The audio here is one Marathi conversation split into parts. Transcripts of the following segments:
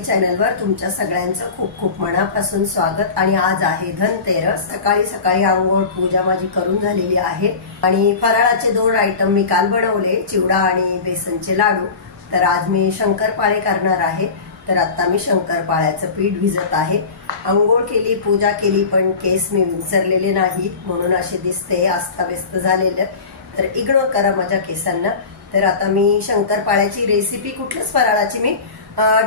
चॅनलवर तुमच्या सगळ्यांचं खूप खूप मनापासून स्वागत। आणि आज आहे धनतेरस। सकाळी सकाळी आंघोळ पूजा माझी करून झालेली आहे आणि फराळाचे 2 आयटम मी काल बनवले, चिवडा आणि बेसनचे लाडू। तर आज मी शंकरपाळे करणार आहे। तर आता मी शंकरपाळ्याचं पीठ भिजत आहे। आंघोळ केली, पूजा केली, पण केस मी विंचरलेले नाही म्हणून असे दिसते अस्ताव्यस्त झालेले। तर इग्नोर करा माझ्या केसांना। तर आता मी शंकरपाळ्याची रेसिपी कुठल्याच फराळाची मी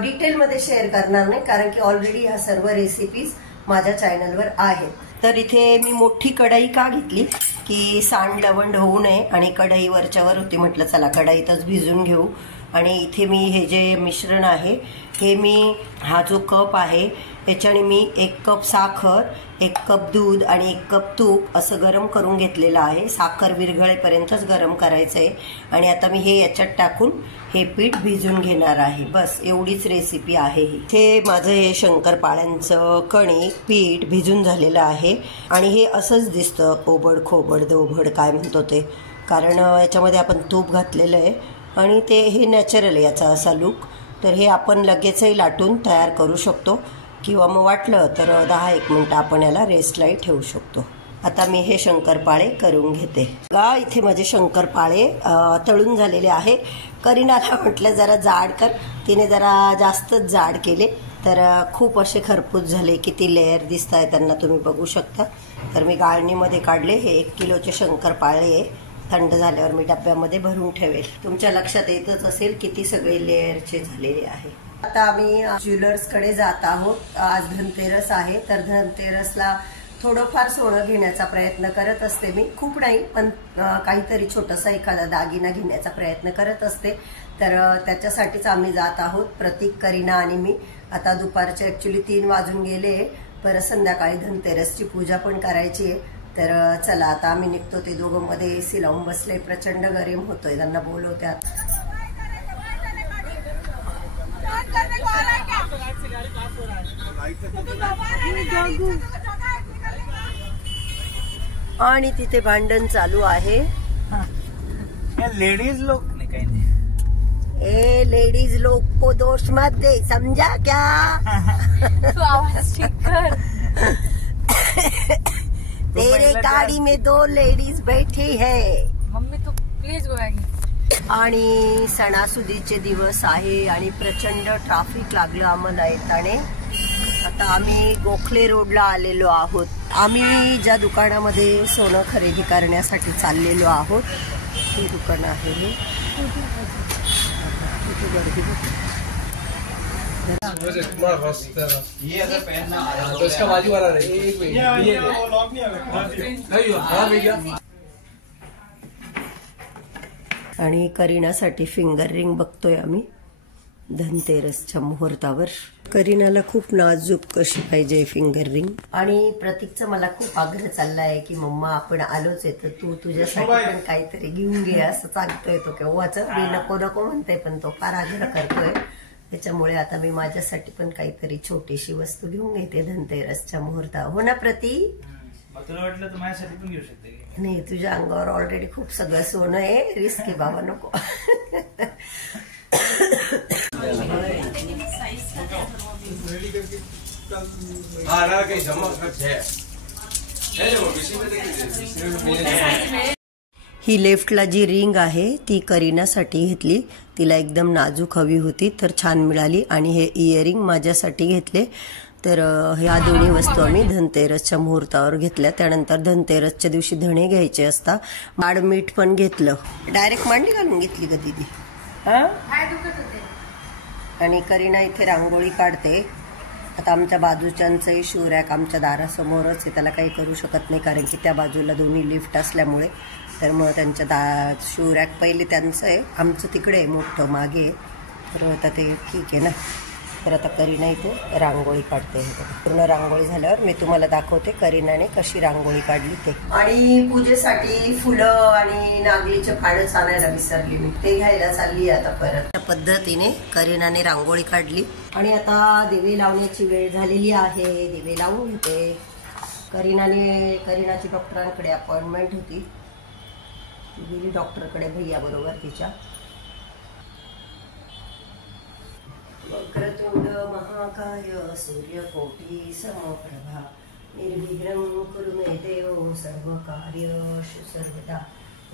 डिटेल मध्ये शेअर करणार नाही, कारण की ऑलरेडी ह्या सर्व रेसिपीज माझ्या चॅनलवर आहेत। तर इथे मी मोठी कढई का घेतली की सांड लवंड होऊ नये आणि कढई वरच्यावर होती, म्हटलं चला कढईतच भिजून घेऊ। आणि इथे मी हे जे मिश्रण आहे हे मी हा जो कप आहे त्याच्याने मी 1 कप साखर, 1 कप दूध आणि 1 कप तूप असं गरम करून घेतलेलं आहे। साखर विरघळेपर्यंतच गरम करायचं आहे आणि आता मी हे याच्यात टाकून हे पीठ भिजून घेणार आहे। बस एवढीच रेसिपी आहे ही। हे माझं हे शंकरपाळ्यांचं कणिक पीठ भिजून झालेलं आहे आणि हे असंच दिसतं ओबड खोबड दोबड काय म्हणतो ते, कारण याच्यामध्ये आपण तूप घातलेलं आहे आणि ते हे नॅचरल आहे याचा असा लुक। तर हे आपण लगेचही लाटून तयार करू शकतो किंवा मग वाटलं तर 10-1 मिनिटं आपण याला रेस्टलाही ठेवू शकतो। आता मी हे शंकरपाळे करून घेते। इथे माझे शंकरपाळे तळून झालेले आहे। करीनाला म्हटलं जरा जाड कर, तिने जरा जास्तच जाड केले तर खूप असे खरपूस झाले, किती लेयर दिसत आहे त्यांना तुम्ही बघू शकता। तर मी गाळणीमध्ये काढले। हे 1 किलोचे शंकरपाळे आहे। थंड झाल्यावर मी डब्यामध्ये भरून ठेवेल। तुमच्या लक्षात येतच असेल किती सगळे लेयरचे झालेले आहे। आता आम्ही ज्वेलर्स कडे जात आहोत। आज धनतेरस आहे, तर धनतेरसला थोडंफार सोनं घेण्याचा प्रयत्न करत असते मी, खूप नाही पण काहीतरी छोटासा एखादा दागिना घेण्याचा प्रयत्न करत असते। तर त्याच्यासाठीच आम्ही जात आहोत, प्रतीक, करीना आणि मी। आता दुपारचे ऍक्च्युली 3 वाजून गेले, परत संध्याकाळी धनतेरसची पूजा पण करायची आहे। तर चला आता आम्ही निघतो। ते दोघं मध्ये एसी लावून बसले, प्रचंड गरम होतोय, त्यांना बोलवत्यात। आणि तिथे भांडण चालू आहे। लेडीज लोग नहीं कहीं नहीं। ए लेडीज लोग को दोष मत दे, समझा क्या? तो आवाज ठीक कर। तेरे गाड़ी में 2 लेडीज बैठी है। मम्मी तू प्लीज गोव्यागी। आणि सणासुदीचे दिवस आहे आणि प्रचंड ट्रॅफिक लागलं आम्हाला येताने। आता आम्ही गोखले रोडला आलेलो आहोत। आम्ही ज्या दुकानामध्ये सोनं खरेदी करण्यासाठी चाललेलो आहोत हे दुकान आहे। हे गर्दी ये अगर पहनना तो इसका बाजू वाला रहे। एक मिनट ये लॉक नहीं आ। आणि करीनासाठी फिंगर रिंग बघतोय आम्ही धनतेरसच्या मुहूर्तावर। करीनाला खूप नाजूक कशी पाहिजे फिंगर रिंग। आणि प्रतीकचा मला खूप आग्रह चाललाय की मम्मा आपण आलोच आहे तर तू तुझ्यासाठी पण काहीतरी घेऊन घे असं सांगतोय तो केव्हाच। मी नको नको म्हणते पण तो फार आग्रह करतोय, त्याच्यामुळे आता मी माझ्यासाठी पण काहीतरी छोटीशी वस्तू घेऊन घेते धनतेरसच्या मुहूर्तावर। हो ना प्रती? तुला वाटलं तर माझ्यासाठी पण घेऊ शकते। नाही, तुझ्या अंगावर ऑलरेडी खूप सगळं सोनं आहे, रिस्क आहे बाबा, नको। ही लेफ्टला जी रिंग आहे ती करीनासाठी घेतली, तिला एकदम नाजूक हवी होती तर छान मिळाली। आणि हे इयरिंग माझ्यासाठी घेतले। तर ह्या दोन्ही वस्तू आम्ही धनतेरसच्या मुहूर्तावर घेतल्या। त्यानंतर धनतेरसच्या दिवशी धणे घ्यायचे असता। माड मीठ पण घेतलं। डायरेक्ट मांडी घालून घेतली का दीदी? आणि करीना इथे रांगोळी काढते। आता आमच्या बाजूच्यांचं शू रॅक आमच्या दारासमोरच आहे, त्याला काही करू शकत नाही कारण की त्या बाजूला दोन्ही लिफ्ट असल्यामुळे। तर मग त्यांच्या शू रॅक पहिले त्यांचं आहे, आमचं तिकडे आहे मोठं मागे। तर आता ते ठीक आहे ना। तर आता करीना इथे रांगोळी काढते। पूर्ण रांगोळी झाल्यावर मी तुम्हाला दाखवते करीनाने कशी रांगोळी काढली ते। आणि पूजेसाठी फुलं आणि नागलीचे पानं आणायला विसरली मी, ते घ्यायला चालली आता परत। त्या पद्धतीने करीनाने रांगोळी काढली आणि आता दिवे लावण्याची वेळ झालेली आहे। दिवे लावून घेते। करीनाची डॉक्टरांकडे अपॉइंटमेंट होती, गेली डॉक्टरकडे भैया बरोबर तिच्या। वक्रतुंड महाकाय सूर्यकोटि समप्रभा निर्विघ्नं कुरु मे देव सर्वकार्येषु सर्वदा।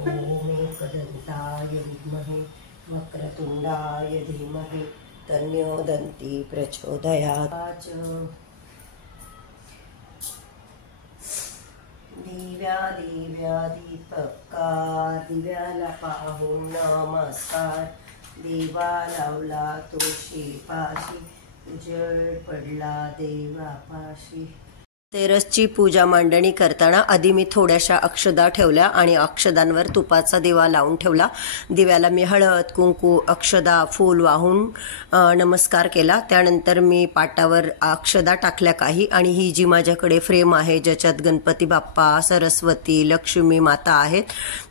ओम एकदन्ताय विद्महे वक्रतुंडाय धीमहि तन्नो दन्ति प्रचोदयात्। दिव्या दिव्या दीपकार दिव्याला पाहून नमस्कार, देवा लावला तुळशीपाशी उजळ पडला देवापाशी। तेरसची पूजा मांडणी करताना आधी मी थोड्याशा अक्षदा ठेवल्या आणि अक्षदांवर तुपाचा दिवा लावून ठेवला। दिव्याला मी हळद कुंकू अक्षदा फूल वाहून नमस्कार केला। त्यानंतर मी पाटावर अक्षदा टाकल्या काही आणि ही जी माझ्याकडे फ्रेम आहे ज्याच्यात गणपती बाप्पा सरस्वती लक्ष्मी माता आहेत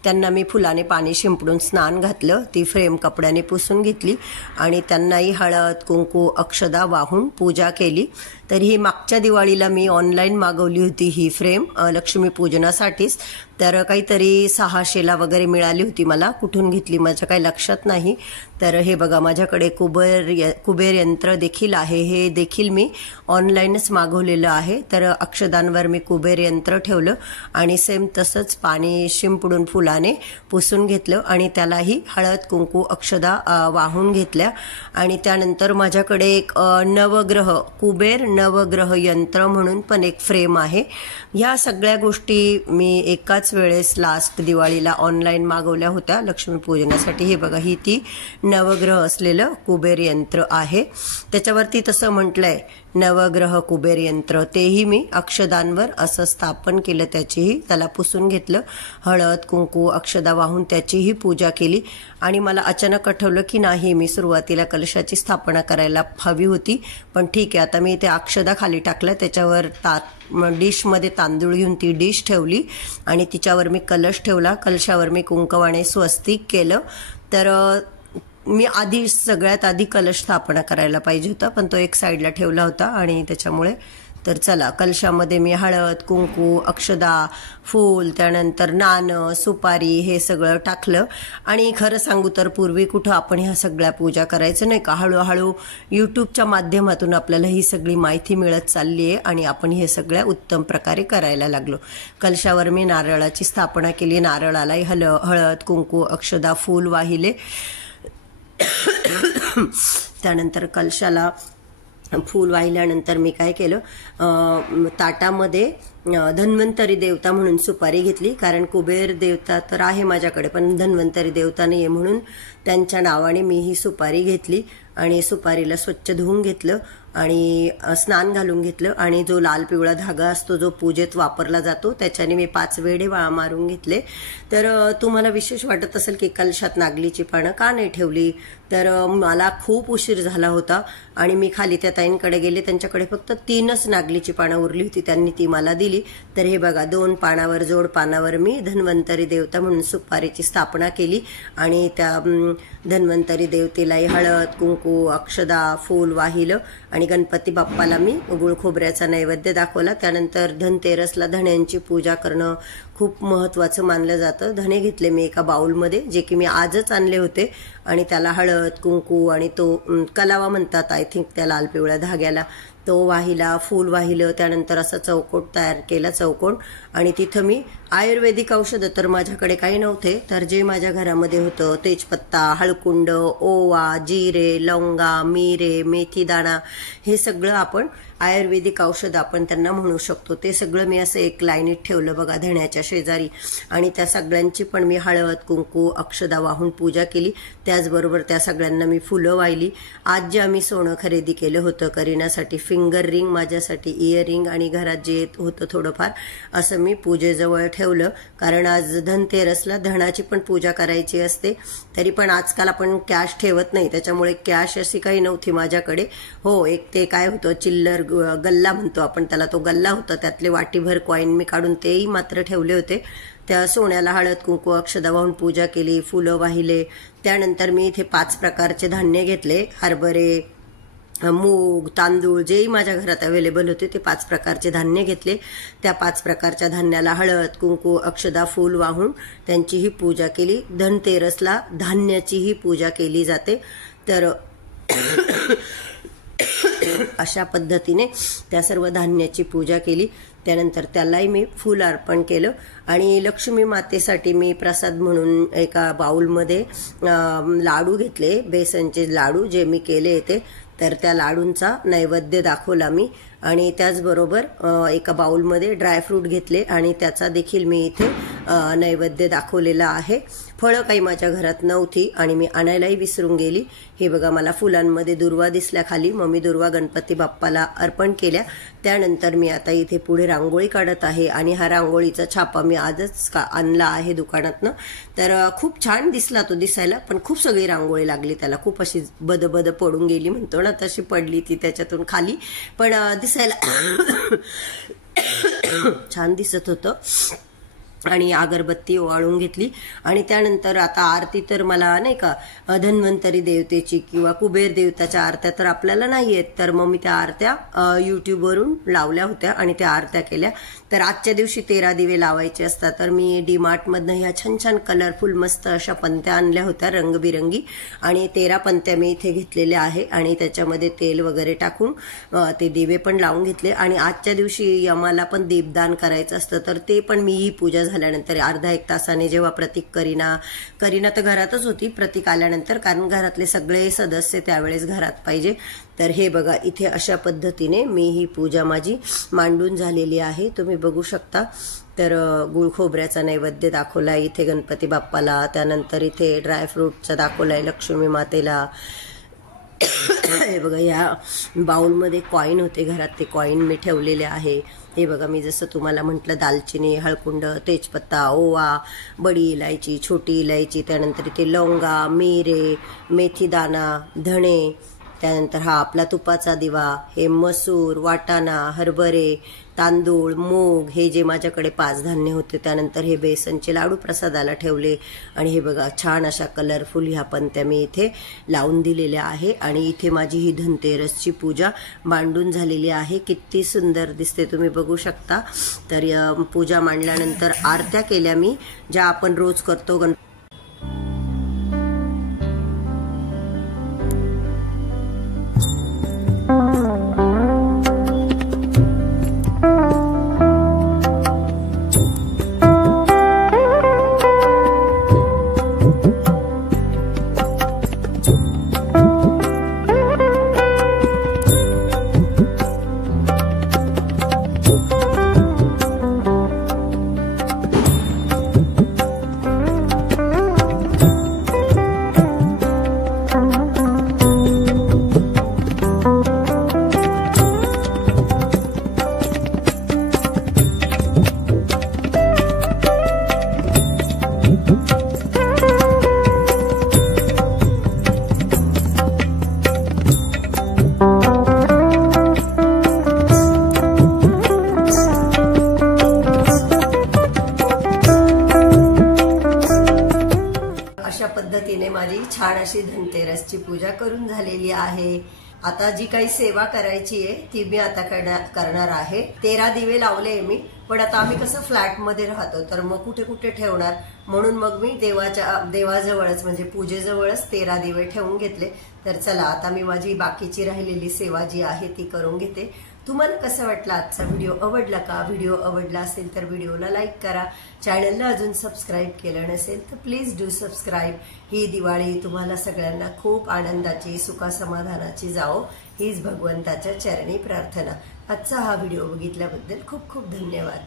त्यांना मी फुलाने पाणी शिंपडून स्नान घातलं। ती फ्रेम कपड्याने पुसून घेतली आणि त्यांनाही हळद कुंकू अक्षदा वाहून पूजा केली। तर ही मागच्या दिवाळीला मी ऑनलाईन मागवली होती ही फ्रेम लक्ष्मी पूजनासाठीच। तर काहीतरी 600ला वगैरे मिळाली होती मला, कुठून घेतली माझ्या काही लक्षात नाही। तर हे बघा माझ्याकडे कुबेर यंत्र देखील आहे, हे देखील मी ऑनलाईनच मागवलेलं आहे। तर अक्षदांवर मी कुबेर यंत्र ठेवलं आणि सेम तसंच पाणी शिंपडून फुलाने पुसून घेतलं आणि त्यालाही हळद कुंकू अक्षदा वाहून घेतल्या। आणि त्यानंतर माझ्याकडे एक नवग्रह कुबेर नवग्रह यंत्र म्हणून पण एक फ्रेम आहे। ह्या सगळ्या गोष्टी मी एकाच वेळेस लास्ट दिवाळीला ऑनलाईन मागवल्या होत्या लक्ष्मीपूजनासाठी। हे बघा ही ती नवग्रह असलेलं कुबेर यंत्र आहे, त्याच्यावरती तसं म्हटलंय नवग्रह कुबेर यंत्र। तेही मी अक्षदांवर असं स्थापन केलं, त्याला पुसून घेतलं हळद कुंकू अक्षदा वाहून त्याचीही पूजा केली। आणि मला अचानक आठवलं की नाही मी सुरुवातीला कलशाची स्थापना करायला हवी होती, पण ठीक आहे आता मी ते अक्षदा खाली टाकल्या, त्याच्यावर डिशमध्ये तांदूळ घेऊन ती डिश ठेवली आणि तिच्यावर मी कलश ठेवला। कलशावर मी कुंकवाने स्वस्तिक केलं। तर मी सगळ्यात आधी कलश स्थापना करायला पाहिजे होता, पण तो एक साईडला ठेवला होता आणि त्याच्यामुळे तर चला कलशामध्ये मी हळद कुंकू अक्षदा फूल त्यानंतर नाणं सुपारी हे सगळं टाकलं। आणि खरं सांगू तर पूर्वी कुठं आपण ह्या सगळ्या पूजा करायचं नाही का, हळूहळू यूट्यूबच्या माध्यमातून आपल्याला ही सगळी माहिती मिळत चालली आहे आणि आपण हे सगळ्या उत्तम प्रकारे करायला लागलो। कलशावर मी नारळाची स्थापना केली, नारळालाही हळद कुंकू अक्षदा फूल वाहिले। त्यानंतर कलशाला फूल वाहिल्यानंतर मी काय केलं ताटामध्ये धन्वंतरी देवता म्हणून सुपारी घेतली, कारण कुबेर देवता तर आहे माझ्याकडे पण धन्वंतरी देवता नाही आहे म्हणून त्यांच्या नावाने मी ही सुपारी घेतली आणि सुपारीला स्वच्छ धुवून घेतलं आणि स्नान घालून घेतलं आणि जो लाल पिवळा धागा असतो जो पूजेत वापरला जातो त्याच्याने मी 5 वेढे मारून घेतले। तर तुम्हाला विशेष वाटत असेल की कलशात नागलीची पानं का नाही ठेवली, तर मला खूप उशीर झाला होता आणि मी खाली त्या ताईंकडे गेले, त्यांच्याकडे फक्त 3च नागलीची पानं उरली होती, त्यांनी ती मला दिली। तर हे बघा 2 पानावर जोड पानावर मी धन्वंतरी देवता म्हणून सुपारीची स्थापना केली आणि त्या धन्वंतरी देवतेलाही हळद कुंकू अक्षदा फूल वाहिलं आणि गणपती बाप्पाला मी गुळ खोबऱ्याचा नैवेद्य दाखवला। त्यानंतर धनतेरसला धण्यांची पूजा करणं खूप महत्त्वाचं मानलं जातं। धणे घेतले मी एका बाउलमध्ये जे की मी आजच आणले होते आणि त्याला हळद कुंकू आणि तो कलावा म्हणतात आय थिंक त्या लाल पिवळ्या धाग्याला, तो वाहिला फूल वाहिलं। त्यानंतर असा चौकोट तयार केला चौकोन आणि तिथं मी आयुर्वेदिक औषधं तर माझ्याकडे काही नव्हते, तर जे माझ्या घरामध्ये होतं तेजपत्ता हळकुंड ओवा जिरे लवंगा मिरे मेथीदाणा हे सगळं आपण आयुर्वेदिक औषध आपण त्यांना म्हणू शकतो, ते सगळं मी असं एक लाईनीत ठेवलं बघा धण्याच्या शेजारी आणि त्या सगळ्यांची पण मी हळद कुंकू अक्षदा वाहून पूजा केली। त्याचबरोबर त्या सगळ्यांना मी फुलं वाहिली। आज जे आम्ही सोनं खरेदी केलं होतं करीनासाठी फिंगर रिंग माझ्यासाठी इयरिंग आणि घरात जे होतं थोडंफार असं मी पूजेजवळ ठेवलं, कारण आज धनतेरसला धनाची पण पूजा करायची असते। तरी पण आजकाल आपण कॅश ठेवत नाही त्याच्यामुळे कॅश अशी काही नव्हती माझ्याकडे। हो एक ते काय होतं चिल्लर गल्ला म्हणतो आपण त्याला, तो गल्ला होता त्यातले वाटीभर कॉईन मी काढून तेही मात्र ठेवले होते। त्या सोन्याला हळद कुंकू अक्षदा वाहून पूजा केली फुलं वाहिले। त्यानंतर मी इथे 5 प्रकारचे धान्य घेतले, हरभरे मूग तांदूळ जेही माझ्या घरात अवेलेबल होते ते 5 प्रकारचे धान्य घेतले। त्या 5 प्रकारच्या धान्याला हळद कुंकू अक्षदा फूल वाहून त्यांचीही पूजा केली। धनतेरसला धान्याचीही पूजा केली जाते। तर अशा पद्धतीने त्या सर्व धान्याची पूजा केली. त्यानंतर त्यालाही मी फूल अर्पण केलं आणि लक्ष्मी मातेसाठी मी प्रसाद म्हणून एका बाउलमध्ये लाडू घेतले, बेसनचे लाडू जे मी केले ते. तर त्या लाडूंचा नैवेद्य दाखवला मी आणि त्याचबरोबर एका बाउलमध्ये ड्रायफ्रूट घेतले आणि त्याचा देखील मी इथे नैवेद्य दाखवलेला आहे. फळं काही माझ्या घरात नव्हती आणि मी आणायलाही विसरून गेली. हे बघा, मला फुलांमध्ये दुर्वा दिसल्या खाली, मग मी दुर्वा गणपती बाप्पाला अर्पण केल्या. त्यानंतर मी आता इथे पुढे रांगोळी काढत आहे आणि हा रांगोळीचा छापा मी आजच आणला आहे दुकानातनं. तर खूप छान दिसला तो दिसायला, पण खूप सगळी रांगोळी लागली त्याला, खूप अशी बद पडून गेली म्हणतो ना तशी पडली ती त्याच्यातून खाली, पण दिसायला छान दिसत होतं. आणि अगरबत्ती ओवाळून घेतली आणि त्यानंतर आता आरती तर मला नाही का धन्वंतरी देवतेची किंवा कुबेर देवताच्या आरत्या तर आपल्याला नाही येत, तर मग मी त्या आरत्या युट्यूबवरून लावल्या होत्या आणि त्या आरत्या केल्या. तर आजच्या दिवशी 13 दिवे लावायचे असतात, तर मी डीमार्टमधनं ह्या छान छान कलरफुल मस्त अशा पंत्या आणल्या होत्या रंगबिरंगी आणि 13 पंत्या मी इथे घेतलेल्या आहे आणि त्याच्यामध्ये तेल वगैरे टाकून ते दिवे पण लावून घेतले. आणि आजच्या दिवशी यमाला पण दीपदान करायचं असतं, तर ते पण मी ही पूजा झाल्यानंतर अर्धा एक तासाने जेव्हा करीना तर घरातच होती, प्रतीक आल्यानंतर, कारण घरातले सगळे सदस्य त्यावेळेस घरात पाहिजे. तर हे बघा, इथे अशा पद्धतीने मी ही पूजा माझी मांडून झालेली आहे, तुम्ही बघू शकता. तर गुळ खोबऱ्याचा नैवेद्य दाखवलाय इथे गणपती बाप्पाला, त्यानंतर इथे ड्रायफ्रूटचा दाखवलाय लक्ष्मी मातेला. हे बघा, या बाउलमध्ये कॉईन होते घरात, ते कॉईन मी ठेवलेले आहे. हे बघा, मी जसं तुम्हाला म्हटलं दालचिनी, हळकुंड, तेजपत्ता, ओवा, बडी इलायची, छोटी इलायची, त्यानंतर इथे लवंगा, मिरे, मेथीदाणा, धणे, त्यानंतर हा आपला तुपाचा दिवा, हे मसूर, वाटाणा, हरभरे, तांदूळ, मूग, हे जे माझ्याकडे 5 धान्य होते. त्यानंतर हे बेसनचे लाडू प्रसादाला ठेवले आणि हे बघा छान अशा कलरफुल ह्या पंत्या मी इथे लावून दिलेल्या आहे. आणि इथे माझी ही धनतेरसची पूजा मांडून झालेली आहे, किती सुंदर दिसते तुम्ही बघू शकता. तर पूजा मांडल्यानंतर आरत्या केल्या मी, ज्या आपण रोज करतो. पद्धतीने माझी छान अशी धनतेरसची पूजा करून झालेली आहे. आता जी काही सेवा करायची आहे ती मी आता करणार आहे. 13 दिवे लावले मी, पण आता आम्ही कसं फ्लॅटमध्ये राहतो तर मग कुठे कुठे ठेवणार, म्हणून मग मी देवाजवळच म्हणजे पूजेजवळच 13 दिवे ठेवून घेतले. तर चला आता मी माझी बाकीची राहिलेली सेवा जी आहे ती करून घेते. तुम्हाला कसं वाटलं आजचा व्हिडिओ, आवडला का? व्हिडिओ आवडला असेल तर व्हिडिओला लाईक करा. चॅनलला अजून सबस्क्राईब केलं नसेल तर प्लीज डू सबस्क्राईब. ही दिवाळी तुम्हाला सगळ्यांना खूप आनंदाची, सुखासमाधानाची जाओ, हीच भगवंताच्या चरणी प्रार्थना. आजचा हा व्हिडिओ बघितल्याबद्दल खूप खूप धन्यवाद.